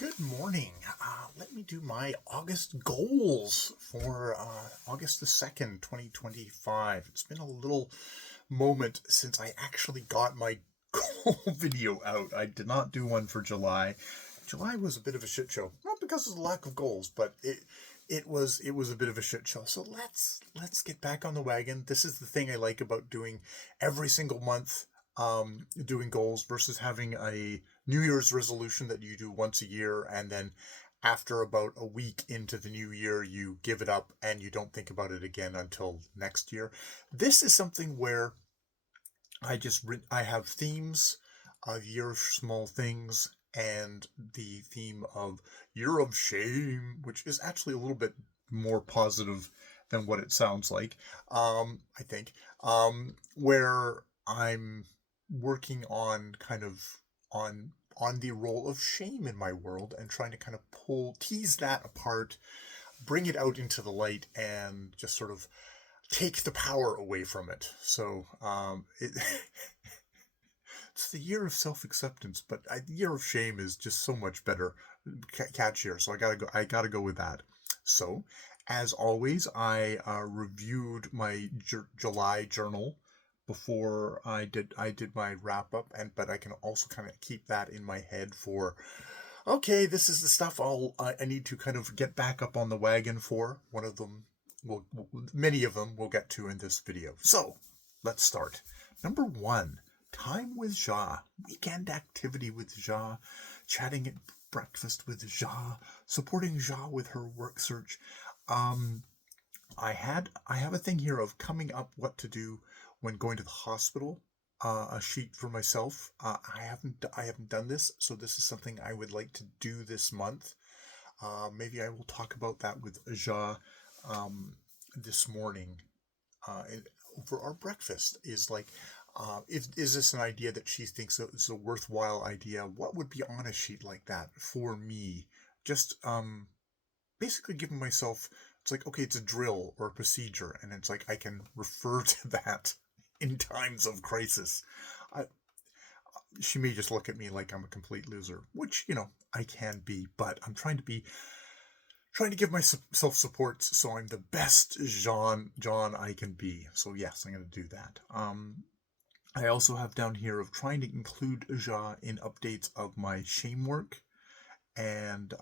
Good morning. Let me do my August goals for August the 2nd, 2025. It's been a little moment since I actually got my goal video out. I did not do one for July. July was a bit of a shit show. Not because of the lack of goals, but it was a bit of a shit show. So let's get back on the wagon. This is the thing I like about doing every single month, doing goals versus having a New Year's resolution that you do once a year, and then after about a week into the new year, you give it up and you don't think about it again until next year. This is something where I have themes of Year of Small Things and the theme of Year of Shame, which is actually a little bit more positive than what it sounds like. I think where I'm working on kind of on the role of shame in my world and trying to kind of tease that apart, bring it out into the light, and just sort of take the power away from it. So it's the year of self-acceptance, but the year of shame is just so much better, catchier. So I gotta go with that. So, as always, I reviewed my July journal before I did my wrap up, but I can also kind of keep that in my head for, okay, this is the stuff I need to kind of get back up on the wagon for. One of them many of them we'll get to in this video. So let's start. Number one, time with Ja. Weekend activity with Ja. Chatting at breakfast with Ja. Supporting Ja with her work search. Um, I have a thing here of coming up what to do when going to the hospital. A sheet for myself. I haven't done this, so this is something I would like to do this month. Maybe I will talk about that with Ja this morning. For our breakfast is like, is this an idea that she thinks is a worthwhile idea? What would be on a sheet like that for me? Just basically giving myself, it's like, okay, it's a drill or a procedure, and it's like I can refer to that in times of crisis. I, she may just look at me like I'm a complete loser, which, I can be, but I'm trying to give myself support so I'm the best John I can be. So yes, I'm going to do that. I also have down here of trying to include Ja in updates of my shame work, and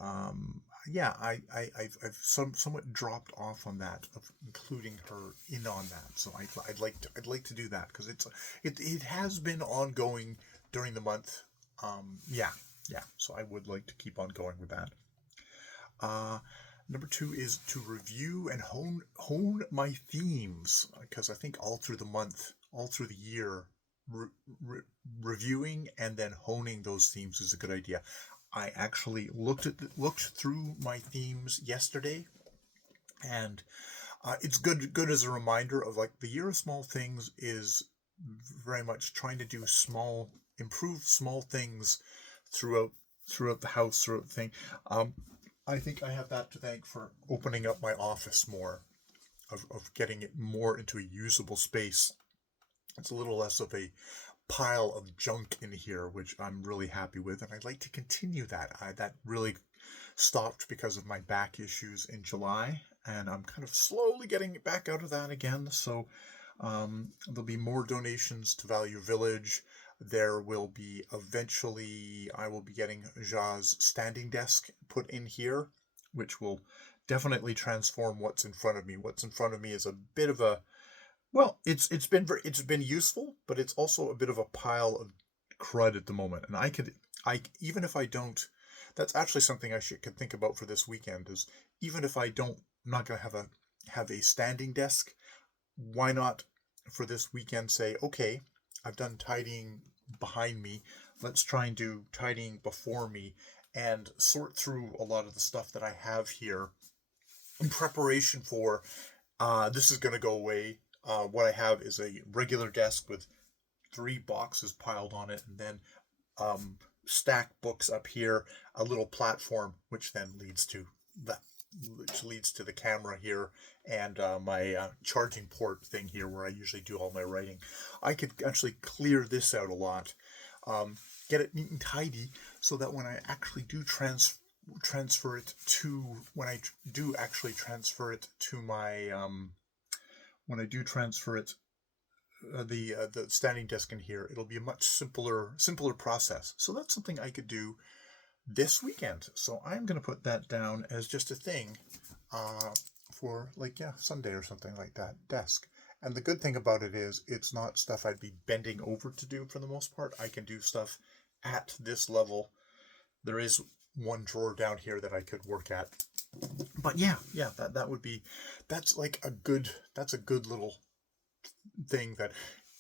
yeah, I've somewhat dropped off on that of including her in on that. So I'd like to do that because it has been ongoing during the month. Yeah, yeah. So I would like to keep on going with that. Uh, Number two is to review and hone my themes, because I think all through the month, all through the year, re- re- reviewing and then honing those themes is a good idea. I actually looked through my themes yesterday, and it's good as a reminder of, like, the year of small things is very much trying to do improve small things throughout throughout the house, throughout the thing. Um, I think I have that to thank for opening up my office more, of getting it more into a usable space. It's a little less of a pile of junk in here, which I'm really happy with, and I'd like to continue that. That really stopped because of my back issues in July, and I'm kind of slowly getting back out of that again. So there'll be more donations to Value Village. There will be eventually, I will be getting Ja's standing desk put in here, which will definitely transform what's in front of me. What's in front of me is a bit of a, well, it's been useful, but it's also a bit of a pile of crud at the moment. And I even if I don't, that's actually something could think about for this weekend. Is, even if I don't, I'm not gonna have a standing desk. Why not for this weekend say, okay, I've done tidying behind me. Let's try and do tidying before me and sort through a lot of the stuff that I have here in preparation for, this is going to go away. What I have is a regular desk with three boxes piled on it, and then um, stack books up here, a little platform, which then leads to the camera here, and my charging port thing here where I usually do all my writing. I could actually clear this out a lot, get it neat and tidy, so that when I actually do transfer it to, when I do actually transfer it to my, when I do transfer it, the standing desk in here, it'll be a much simpler process. So that's something I could do this weekend. So I'm going to put that down as just a thing for like, yeah, Sunday or something like that, desk. And the good thing about it is it's not stuff I'd be bending over to do for the most part. I can do stuff at this level. There is one drawer down here that I could work at. But yeah, that would be, that's a good little thing that,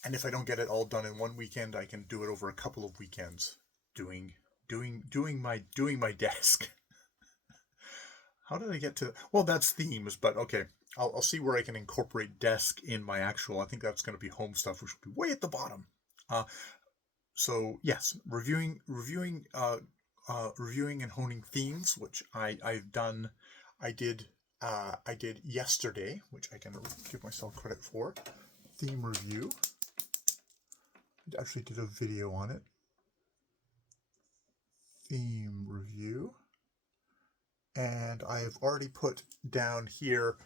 and if I don't get it all done in one weekend, I can do it over a couple of weekends doing my desk. How did I get to, well, that's themes, but okay. I'll see where I can incorporate desk in my actual, I think that's going to be home stuff, which will be way at the bottom. So yes, reviewing and honing themes, which I've done. I did yesterday, which I can give myself credit for. Theme review. I actually did a video on it. Theme review. And I have already put down here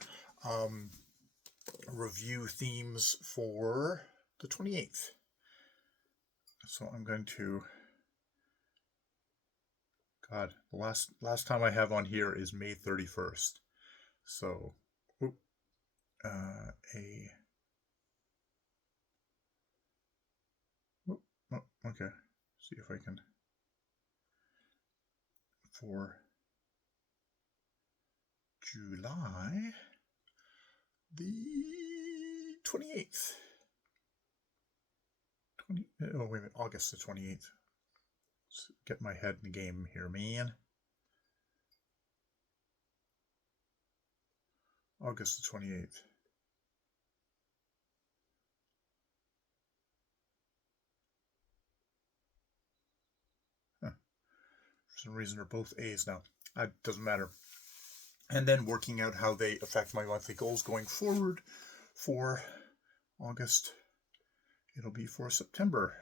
review themes for the 28th. So I'm going to, God, the last time I have on here is May 31st. So, okay. See if I can, for July the 28th. Oh, wait a minute, August the 28th. Let's get my head in the game here, man. August the 28th. Huh. For some reason, they're both A's now. It doesn't matter. And then working out how they affect my monthly goals going forward for August. It'll be for September.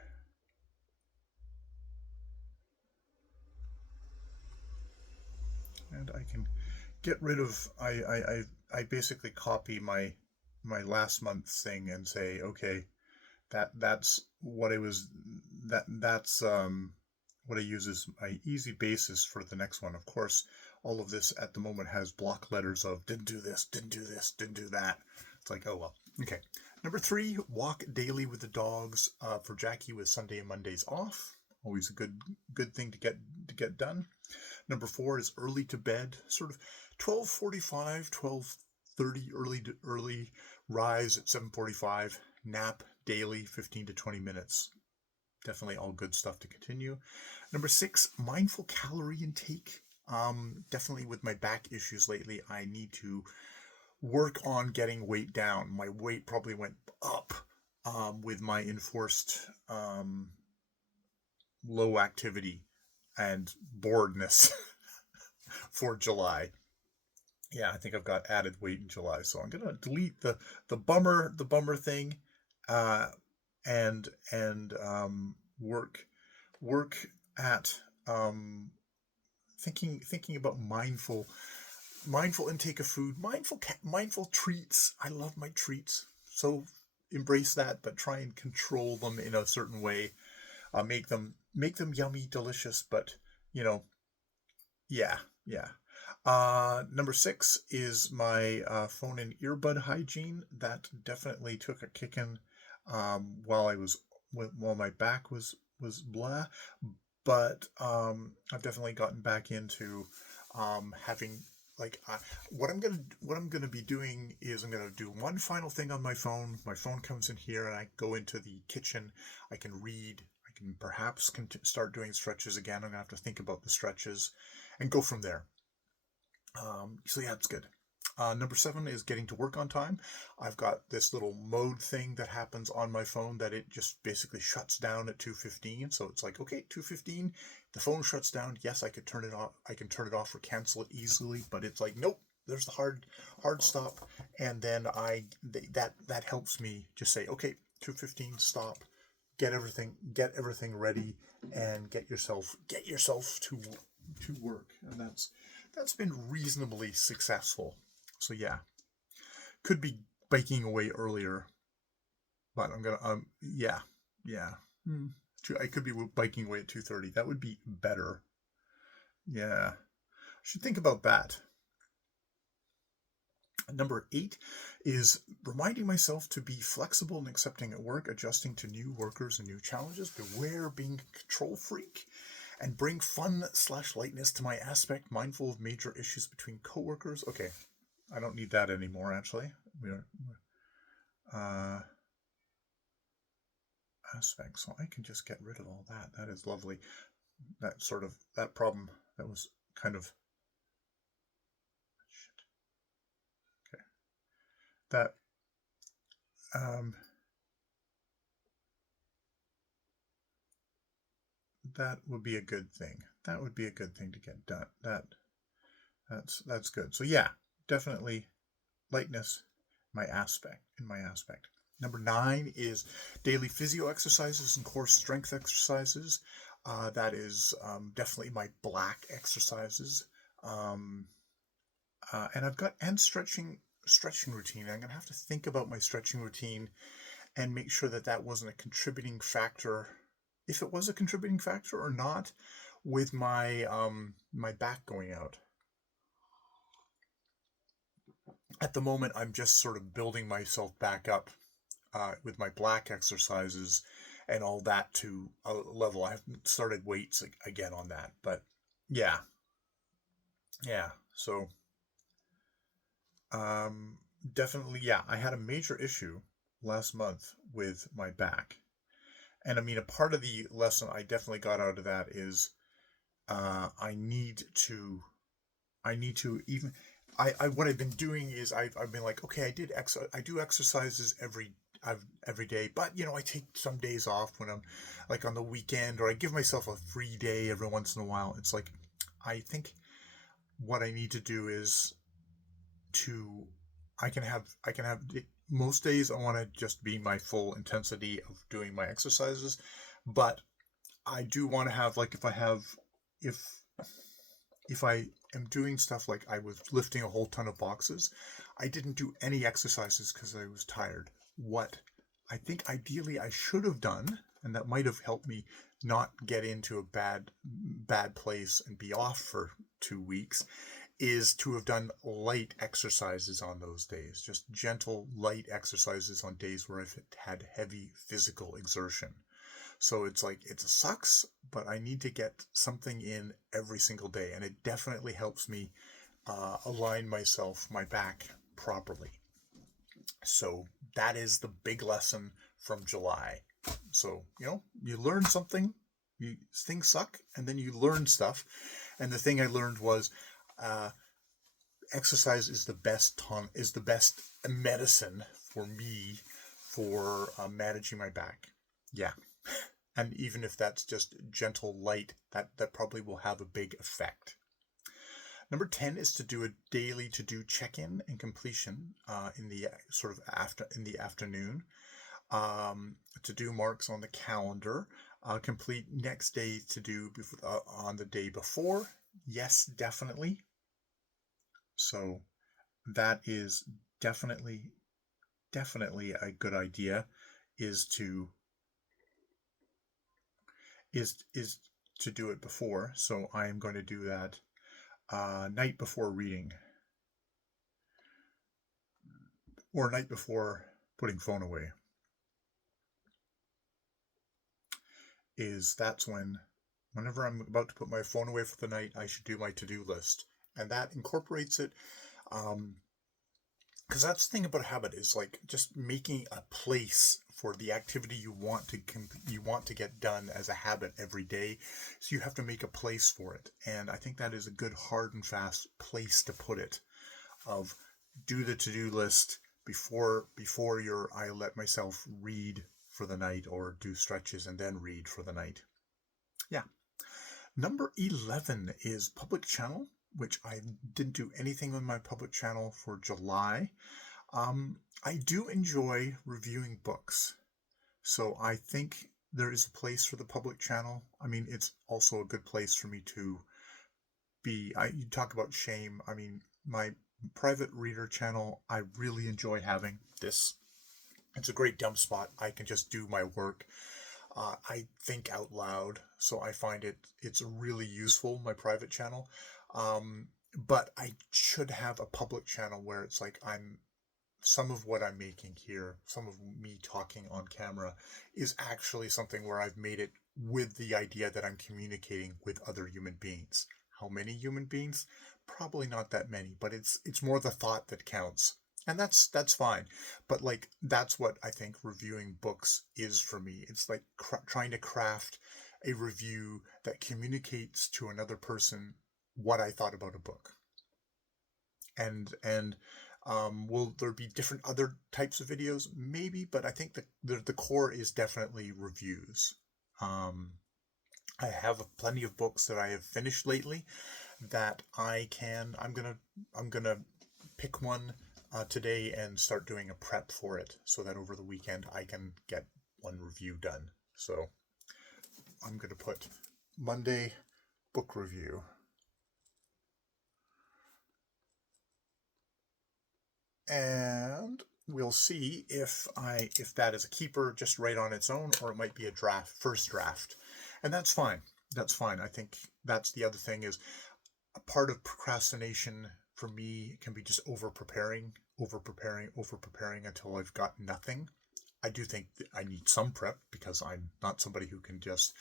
And I can get rid of, I basically copy my last month's thing and say, okay, that's what it was, that's what I use as my easy basis for the next one. Of course, all of this at the moment has block letters of didn't do this, didn't do this, didn't do that. It's like, oh well. Okay. Number 3, walk daily with the dogs for Jackie with Sunday and Mondays off. Always a good thing to get done. Number 4 is early to bed, sort of 12:45, 12:30, early rise at 7:45, nap daily 15 to 20 minutes. Definitely all good stuff to continue. Number 6, mindful calorie intake. Definitely with my back issues lately, I need to work on getting weight down. My weight probably went up with my enforced low activity and boredness for July. Yeah, I think I've got added weight in July, so I'm gonna delete the bummer thing, and work at thinking about mindful intake of food, mindful treats. I love my treats, so embrace that, but try and control them in a certain way. Make them yummy, delicious, but yeah. Number 6 is my phone and earbud hygiene. That definitely took a kicking while my back was blah, but I've definitely gotten back into having what I'm gonna be doing is I'm gonna do one final thing on my phone. My phone comes in here, and I go into the kitchen. I can read. I can perhaps start doing stretches again. I'm gonna have to think about the stretches and go from there. So yeah, it's good. Number 7 is getting to work on time. I've got this little mode thing that happens on my phone that it just basically shuts down at 2:15. So it's like, okay, 2:15, the phone shuts down. Yes, I could turn it off. I can turn it off or cancel it easily, but it's like, nope, there's the hard stop. And then that helps me just say, okay, 2:15, stop, get everything ready, and get yourself to work, and that's been reasonably successful. So yeah, could be biking away earlier, but I'm gonna yeah. Hmm. I could be biking away at 2:30. That would be better. Yeah, I should think about that. Number 8 is reminding myself to be flexible and accepting at work, adjusting to new workers and new challenges. Beware being a control freak, and bring fun slash lightness to my aspect, mindful of major issues between coworkers. Okay, I don't need that anymore, actually. Uh, aspect, so I can just get rid of all that. That is lovely. That problem that was kind of shit. Okay, that um, that would be a good thing. That would be a good thing to get done. That's good. So yeah, definitely lightness, in my aspect. Number 9 is daily physio exercises and core strength exercises. That is definitely my black exercises. Um, and I've got stretching routine. I'm gonna have to think about my stretching routine and make sure that that wasn't a contributing factor, if it was a contributing factor or not, with my back going out. At the moment, I'm just sort of building myself back up with my black exercises and all that to a level. I haven't started weights again on that, but yeah, yeah. So um, definitely, yeah. I had a major issue last month with my back, and I mean, a part of the lesson I definitely got out of that is I need to even what I've been doing is I've been like, okay, I do exercises every day, but I take some days off when I'm like on the weekend, or I give myself a free day every once in a while. It's like I think what I need to do is to I can have most days I want to just be my full intensity of doing my exercises, but I do want to have, like, if if I am doing stuff like I was lifting a whole ton of boxes, I didn't do any exercises because I was tired. What I think ideally I should have done, and that might have helped me not get into a bad place and be off for 2 weeks, is to have done light exercises on those days. Just gentle, light exercises on days where I've had heavy physical exertion. So it's like, it sucks, but I need to get something in every single day. And it definitely helps me align my back properly. So that is the big lesson from July. So, you learn something, things suck, and then you learn stuff. And the thing I learned was uh, exercise is the best medicine for me for managing my back. Yeah. And even if that's just gentle light, that probably will have a big effect. Number 10 is to do a daily to-do check-in and completion in the sort of in the afternoon. To do marks on the calendar. Complete next day to do on the day before. Yes, definitely. So that is definitely a good idea. Is to do it before. So I am going to do that night before reading, or night before putting phone away. That's whenever I'm about to put my phone away for the night, I should do my to-do list, and that incorporates it. Because that's the thing about a habit, is like just making a place for the activity you want to get done as a habit every day. So you have to make a place for it, and I think that is a good hard and fast place to put it. Of do the to-do list before I let myself read for the night, or do stretches and then read for the night. Yeah. Number 11 is public channel, which I didn't do anything on my public channel for July. I do enjoy reviewing books, so I think there is a place for the public channel. I mean, it's also a good place for me to you talk about shame. I mean, my private reader channel, I really enjoy having this. It's a great dump spot. I can just do my work. I think out loud, so I find it's really useful, my private channel. Um, but I should have a public channel where it's like some of what I'm making here, some of me talking on camera, is actually something where I've made it with the idea that I'm communicating with other human beings. How many human beings? Probably not that many, but it's more the thought that counts. And that's fine. But like that's what I think reviewing books is for me. It's like trying to craft a review that communicates to another person what I thought about a book. And will there be different other types of videos? Maybe, but I think the core is definitely reviews. Um, I have plenty of books that I have finished lately that I'm gonna pick one today and start doing a prep for it so that over the weekend I can get one review done. So I'm gonna put Monday book review. And we'll see if that is a keeper just right on its own, or it might be a first draft. And that's fine. That's fine. I think that's the other thing is a part of procrastination for me can be just over preparing until I've got nothing. I do think that I need some prep because I'm not somebody who can just,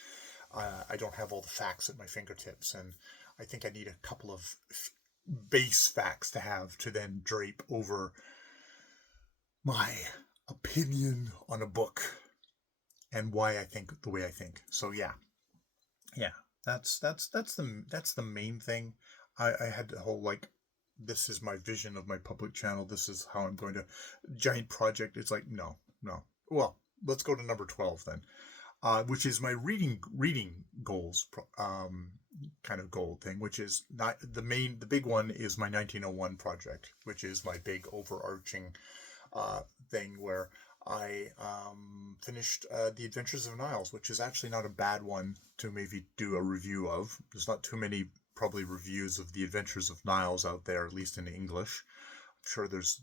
I don't have all the facts at my fingertips. And I think I need a couple of base facts to have to then drape over my opinion on a book and why I think the way I think. So yeah, that's the main thing. I had the whole like, this is my vision of my public channel. This is how I'm going to giant project. It's like no. Well, let's go to number 12 then, which is my reading goals kind of goal thing, which is not the big one is my 1901 project, which is my big overarching thing where I finished The Adventures of Niles, which is actually not a bad one to maybe do a review of. There's not too many probably reviews of The Adventures of Niles out there, at least in English. I'm sure there's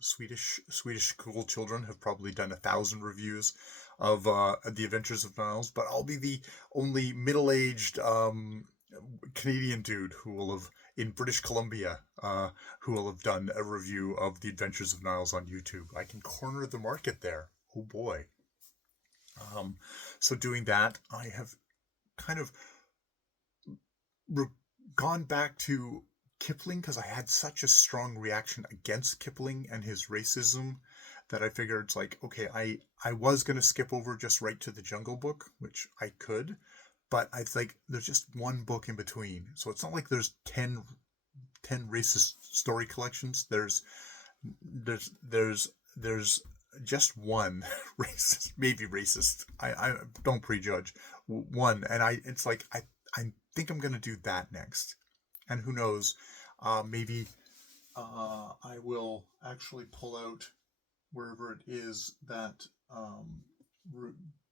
Swedish school children have probably done 1,000 reviews of The Adventures of Niles, but I'll be the only middle-aged Canadian dude who will have in British Columbia who will have done a review of The Adventures of Niles on YouTube. I can corner the market there. Oh boy. So doing that, I have kind of gone back to Kipling because I had such a strong reaction against Kipling and his racism that I figured it's like, okay, I was going to skip over just right to the Jungle Book, which I could, but I think there's just one book in between. So it's not like there's 10 racist story collections. There's just one racist, maybe racist. I don't prejudge one. And it's like, I think I'm going to do that next. And who knows, maybe I will actually pull out wherever it is that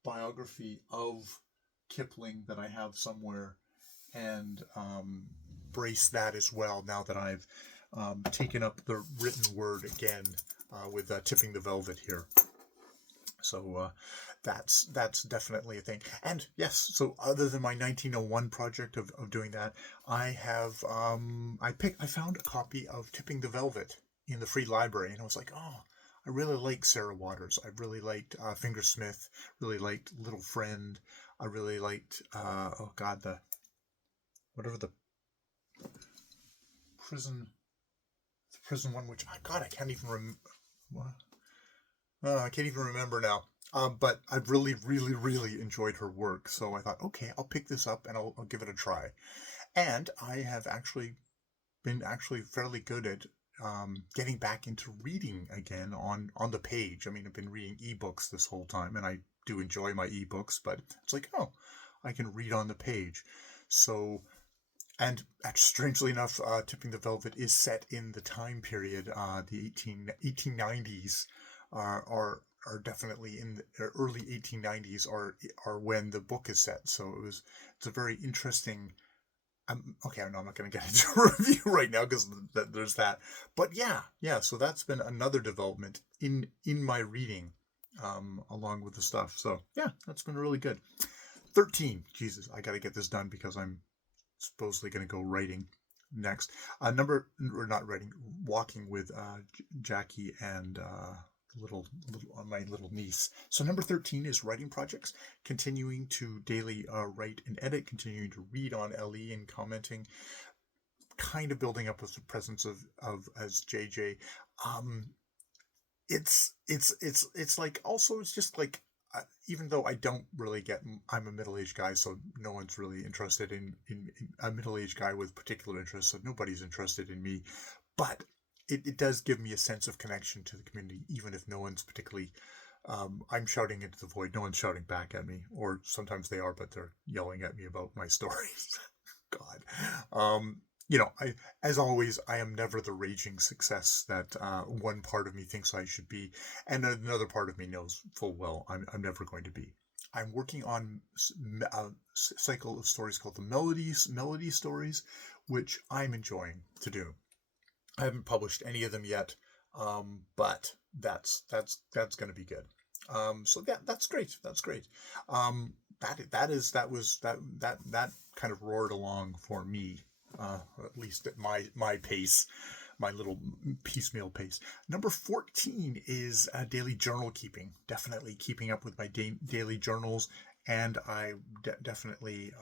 biography of Kipling that I have somewhere and brace that as well now that I've taken up the written word again with Tipping the Velvet here. So that's definitely a thing. And yes, so other than my 1901 project of doing that, I have I found a copy of Tipping the Velvet in the free library, and I was like, oh, I really like Sarah Waters. I really liked Fingersmith. Really liked Little Friend. I really liked oh god, the whatever the prison one, which I can't even remember. I can't even remember now. But I've really, really, really enjoyed her work. So I thought, okay, I'll pick this up and I'll give it a try. And I have actually been fairly good at getting back into reading again on the page. I mean, I've been reading ebooks this whole time, and I do enjoy my ebooks, but it's like, oh, I can read on the page. So, and strangely enough, Tipping the Velvet is set in the time period, the 1890s are definitely in the early 1890s are when the book is set. So it's a very interesting Okay. I'm not going to get into a review right now because there's that. But yeah. So that's been another development in my reading, along with the stuff. So yeah, that's been really good. 13. Jesus, I got to get this done because I'm supposedly going to go writing next. Number or not writing, walking with Jackie and my little niece. So number 13 is writing projects, continuing to daily write and edit, continuing to read on LE and commenting, kind of building up with the presence of as JJ. Um, it's like also it's just like even though I don't really get, I'm a middle-aged guy, so no one's really interested in a middle-aged guy with particular interests, so nobody's interested in me, but it does give me a sense of connection to the community, even if no one's particularly, I'm shouting into the void, no one's shouting back at me, or sometimes they are, but they're yelling at me about my stories. God. I, as always, I am never the raging success that one part of me thinks I should be, and another part of me knows full well I'm never going to be. I'm working on a cycle of stories called the Melody Stories, which I'm enjoying to do. I haven't published any of them yet, but that's going to be good. So that's great. That's great. That kind of roared along for me, at least at my pace, my little piecemeal pace. Number 14 is daily journal keeping. Definitely keeping up with my daily journals, and I definitely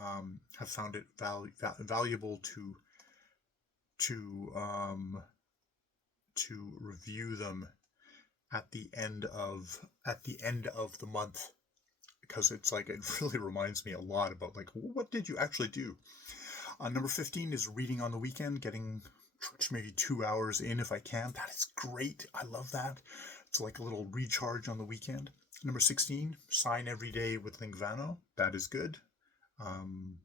have found it valuable to um, to review them at the end of the month, because it's like it really reminds me a lot about like what did you actually do. Number 15 is reading on the weekend, getting maybe 2 hours in if I can. That is great. I love that. It's like a little recharge on the weekend. Number 16, sign every day with Lingvano. That is good.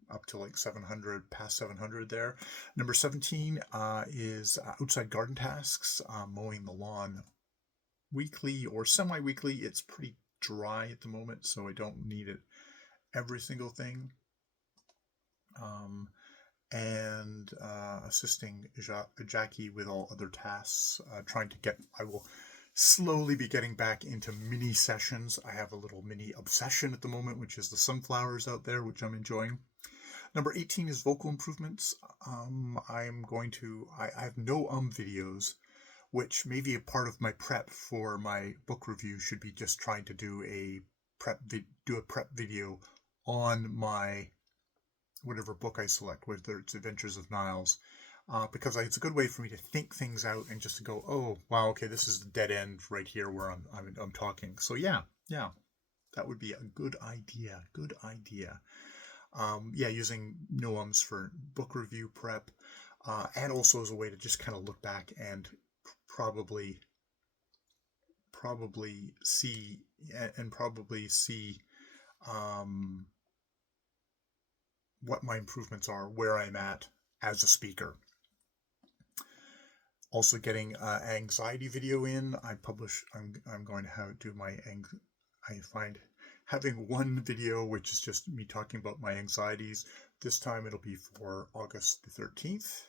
Up to like 700, past 700 there. Number 17 is outside garden tasks, mowing the lawn weekly or semi-weekly. It's pretty dry at the moment, so I don't need it every single thing. And assisting Jackie with all other tasks, I will slowly be getting back into mini sessions. I have a little mini obsession at the moment, which is the sunflowers out there, which I'm enjoying. Number 18 is vocal improvements. I have no videos, which maybe a part of my prep for my book review should be just trying to do a prep video on my whatever book I select, whether it's Adventures of Niles, because it's a good way for me to think things out and just to go, oh wow, okay, this is the dead end right here where I'm talking. So yeah, that would be a good idea. Good idea. Using Noams for book review prep, and also as a way to just kind of look back and probably see what my improvements are, where I'm at as a speaker. Also getting anxiety video in. I'm going to do I find having one video which is just me talking about my anxieties. This time it'll be for August the 13th.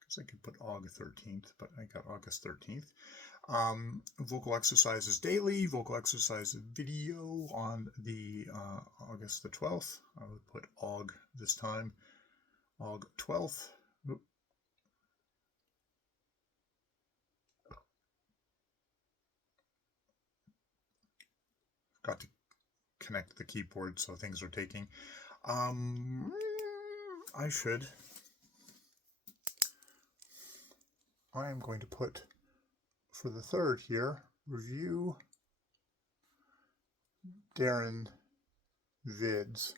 Because I could put August 13th, but I got August 13th. Vocal exercises daily, vocal exercises video on the August the 12th. I would put Aug this time, Aug 12th. Oop. Got to connect the keyboard, so things are taking. I am going to put for the third here, review Darren vids.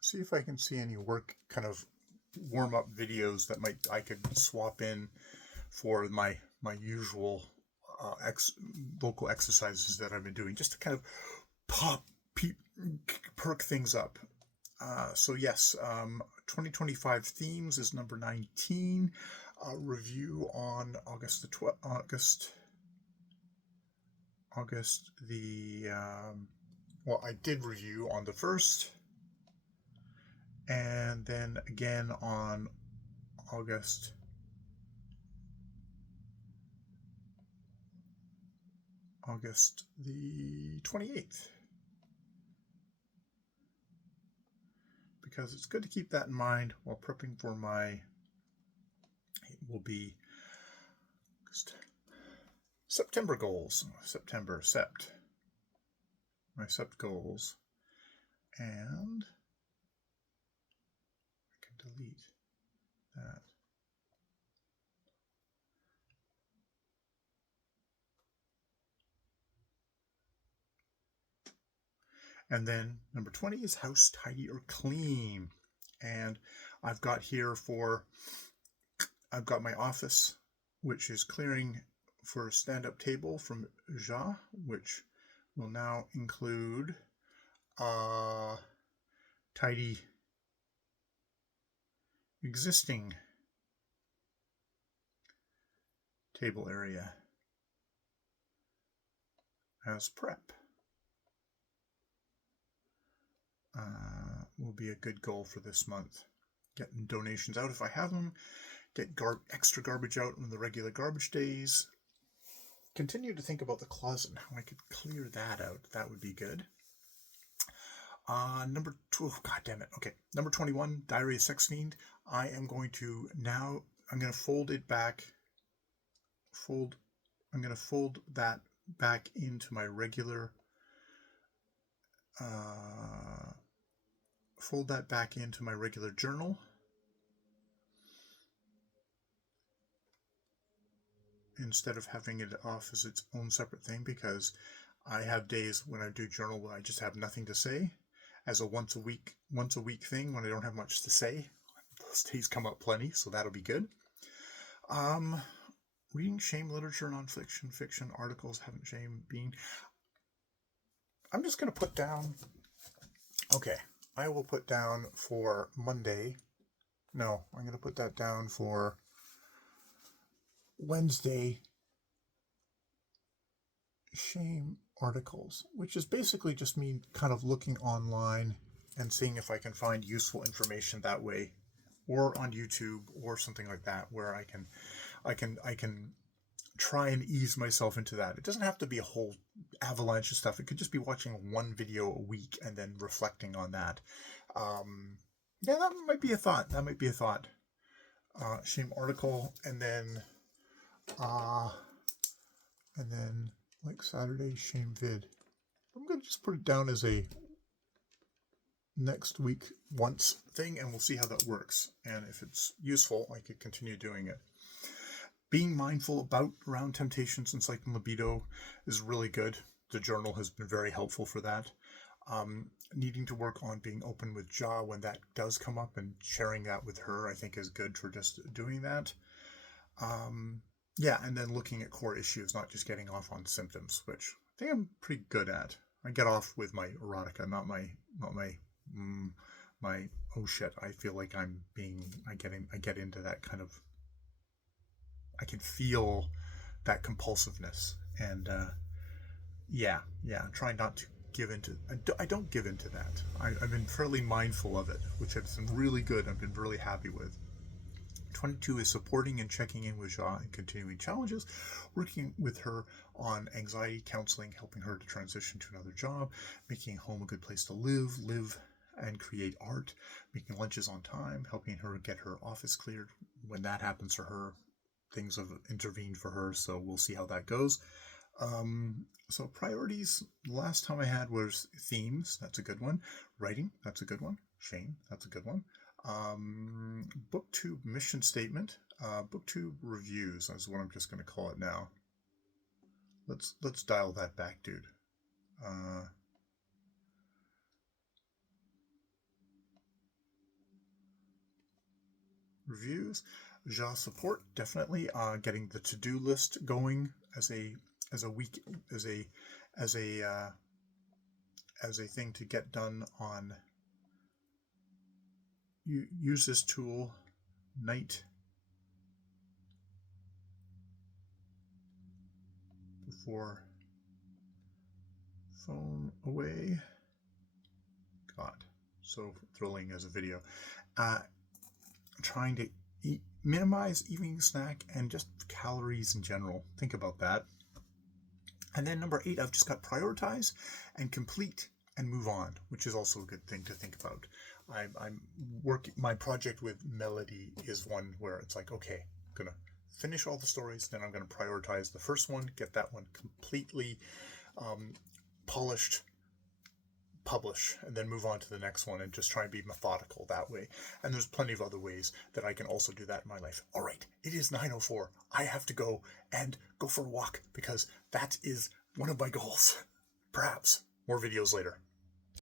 See if I can see any work kind of warm up videos that I could swap in for my usual vocal exercises that I've been doing, just to kind of perk things up. So yes, 2025 themes is number 19. Review on August the well, I did review on the 1st, and then again on August the 28th, because it's good to keep that in mind while prepping for my, it will be September goals, my Sept goals, and I can delete that. And then number 20 is house tidy or clean. And I've got my office, which is clearing for a stand-up table from Ja, which will now include tidy existing table area as prep. Will be a good goal for this month. Getting donations out if I have them. Get extra garbage out on the regular garbage days. Continue to think about the closet and how I could clear that out. That would be good. Number 2, oh, God damn it. Okay. Number 21, Diary of Sex Fiend. I'm going to fold it back. I'm going to fold that back into my regular journal. Instead of having it off as its own separate thing, because I have days when I do journal where I just have nothing to say, as a once a week thing when I don't have much to say. Those days come up plenty, so that'll be good. Reading shame literature, nonfiction, fiction, articles, haven't shame been. I'm just going to put down, okay, I will put down for Monday. No, I'm going to put that down for Wednesday, shame articles, which is basically just me kind of looking online and seeing if I can find useful information that way, or on YouTube or something like that, where I can try and ease myself into that. It doesn't have to be a whole avalanche of stuff. It could just be watching one video a week and then reflecting on that. Yeah, that might be a thought. Shame article, and then like Saturday shame vid. I'm going to just put it down as a next week once thing, and we'll see how that works. And if it's useful, I could continue doing it. Being mindful around temptations and cycling libido is really good. The journal has been very helpful for that. Needing to work on being open with Ja when that does come up, and sharing that with her, I think, is good for just doing that. Yeah, and then looking at core issues, not just getting off on symptoms, which I think I'm pretty good at. I get off with my erotica, not my oh shit. I feel like I get into that kind of, I can feel that compulsiveness, and yeah, I'm trying not to give into. I don't give into that. I've been fairly mindful of it, which has been really good. I've been really happy with. 22 is supporting and checking in with Ja and continuing challenges, working with her on anxiety counseling, helping her to transition to another job, making home a good place to live and create art, making lunches on time, helping her get her office cleared. When that happens for her, things have intervened for her, so we'll see how that goes. So priorities, the last time I had was themes. That's a good one. Writing, that's a good one. Shame, that's a good one. Booktube mission statement. Booktube reviews is what I'm just going to call it now. Let's dial that back, dude. Reviews. Ja support, definitely. Getting the to-do list going as a thing to get done on. You use this tool night before phone away. so thrilling as a video. Trying to minimize eating a snack and just calories in general. Think about that. And then number 8, I've just got prioritize and complete and move on, which is also a good thing to think about. I'm working, my project with Melody is one where it's like, okay, I'm gonna finish all the stories, then I'm gonna prioritize the first one, get that one completely polished, publish, and then move on to the next one, and just try and be methodical that way. And there's plenty of other ways that I can also do that in my life. All right, it is 9:04. I have to go and go for a walk because that is one of my goals. Perhaps more videos later.